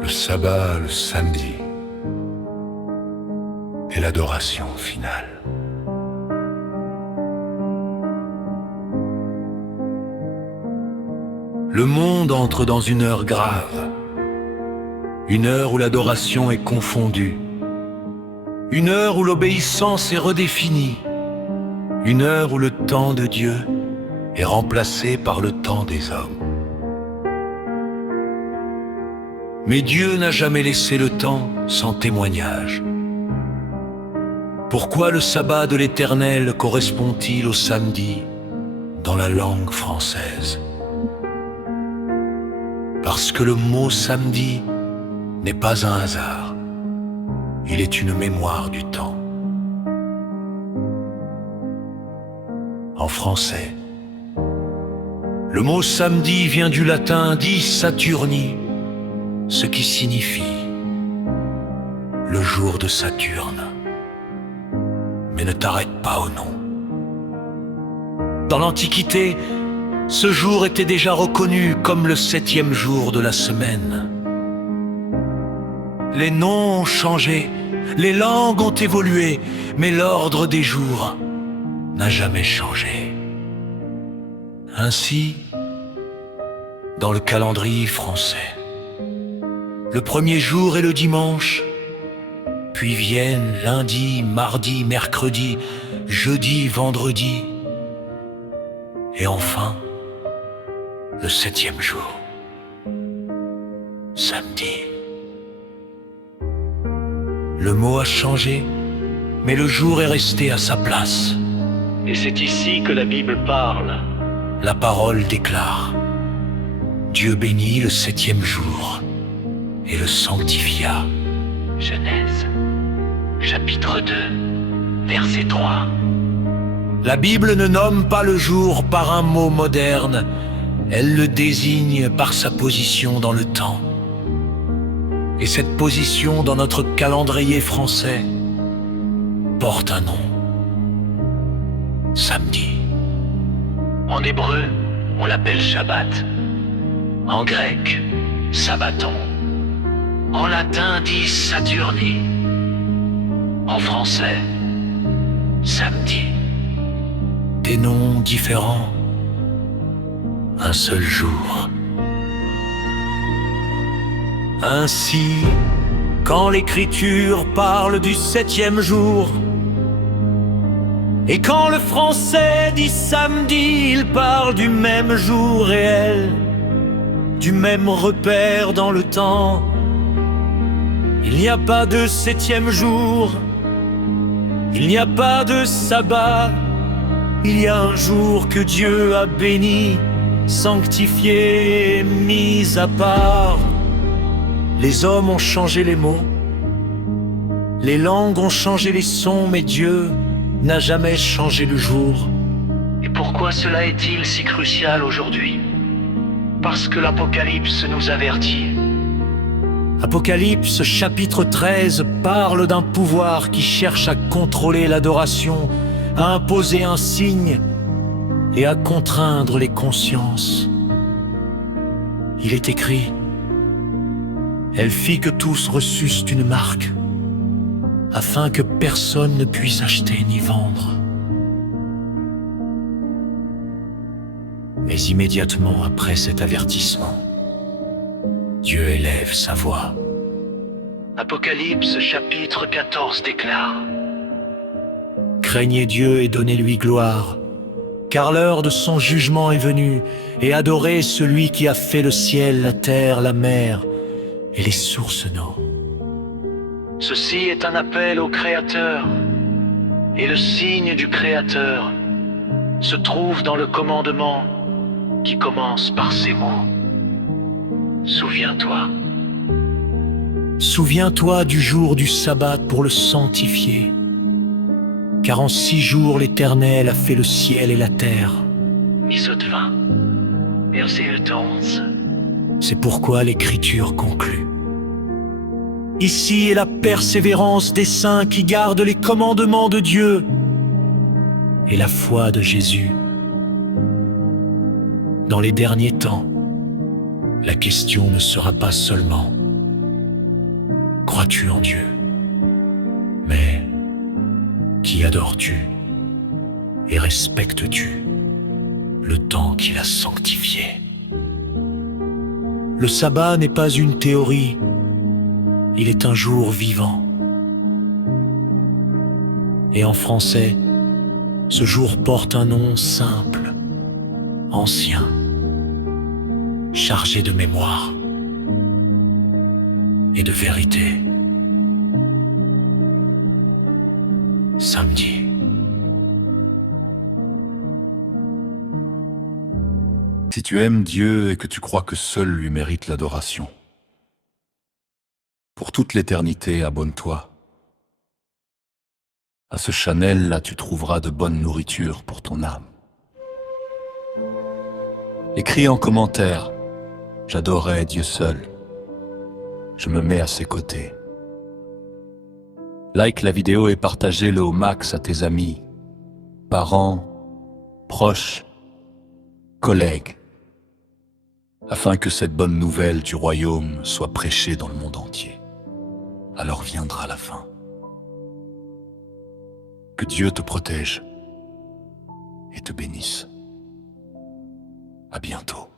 Le sabbat, le samedi, et l'adoration finale. Le monde entre dans une heure grave, une heure où l'adoration est confondue, une heure où l'obéissance est redéfinie, une heure où le temps de Dieu est remplacé par le temps des hommes. Mais Dieu n'a jamais laissé le temps sans témoignage. Pourquoi le sabbat de l'Éternel correspond-il au samedi dans la langue française? Parce que le mot samedi n'est pas un hasard, il est une mémoire du temps. En français, le mot samedi vient du latin dit Saturni, ce qui signifie le jour de Saturne. Mais ne t'arrête pas au nom. Dans l'Antiquité, ce jour était déjà reconnu comme le 7e jour de la semaine. Les noms ont changé, les langues ont évolué, mais l'ordre des jours n'a jamais changé. Ainsi, dans le calendrier français, le premier jour est le dimanche, puis viennent lundi, mardi, mercredi, jeudi, vendredi, et enfin, le 7e jour, samedi. Le mot a changé, mais le jour est resté à sa place. Et c'est ici que la Bible parle. La parole déclare: Dieu bénit le 7e jour et le sanctifia. Genèse, chapitre 2, verset 3. La Bible ne nomme pas le jour par un mot moderne, elle le désigne par sa position dans le temps. Et cette position dans notre calendrier français porte un nom: samedi. En hébreu, on l'appelle Shabbat. En grec, Sabbaton. En latin, dit Saturni. En français, samedi. Des noms différents, un seul jour. Ainsi, quand l'Écriture parle du 7e jour, et quand le français dit samedi, il parle du même jour réel, du même repère dans le temps. Il n'y a pas de 7e jour, il n'y a pas de sabbat, il y a un jour que Dieu a béni, sanctifié et mis à part. Les hommes ont changé les mots, les langues ont changé les sons, mais Dieu n'a jamais changé le jour. Et pourquoi cela est-il si crucial aujourd'hui? Parce que l'Apocalypse nous avertit. Apocalypse chapitre 13 parle d'un pouvoir qui cherche à contrôler l'adoration, à imposer un signe et à contraindre les consciences. Il est écrit: elle fit que tous reçussent une marque, afin que personne ne puisse acheter ni vendre. Mais immédiatement après cet avertissement, Dieu élève sa voix. Apocalypse chapitre 14 déclare: craignez Dieu et donnez-lui gloire, car l'heure de son jugement est venue, et adorez celui qui a fait le ciel, la terre, la mer et les sources d'eau. Ceci est un appel au Créateur, et le signe du Créateur se trouve dans le commandement qui commence par ces mots: souviens-toi. Souviens-toi du jour du sabbat pour le sanctifier, car en 6 jours l'Éternel a fait le ciel et la terre. Exode 20, verset 11. C'est pourquoi l'Écriture conclut: ici est la persévérance des saints qui gardent les commandements de Dieu et la foi de Jésus. Dans les derniers temps, la question ne sera pas seulement crois-tu en Dieu? Mais qui adores-tu et respectes-tu le temps qu'il a sanctifié? Le sabbat n'est pas une théorie, il est un jour vivant. Et en français, ce jour porte un nom simple, ancien, chargé de mémoire et de vérité. Samedi. Si tu aimes Dieu et que tu crois que seul lui mérite l'adoration, pour toute l'éternité, abonne-toi. À ce Chanel, là, tu trouveras de bonne nourriture pour ton âme. Écris en commentaire, j'adorais Dieu seul. Je me mets à ses côtés. Like la vidéo et partagez-le au max à tes amis, parents, proches, collègues, afin que cette bonne nouvelle du royaume soit prêchée dans le monde entier. Alors viendra la fin. Que Dieu te protège et te bénisse. À bientôt.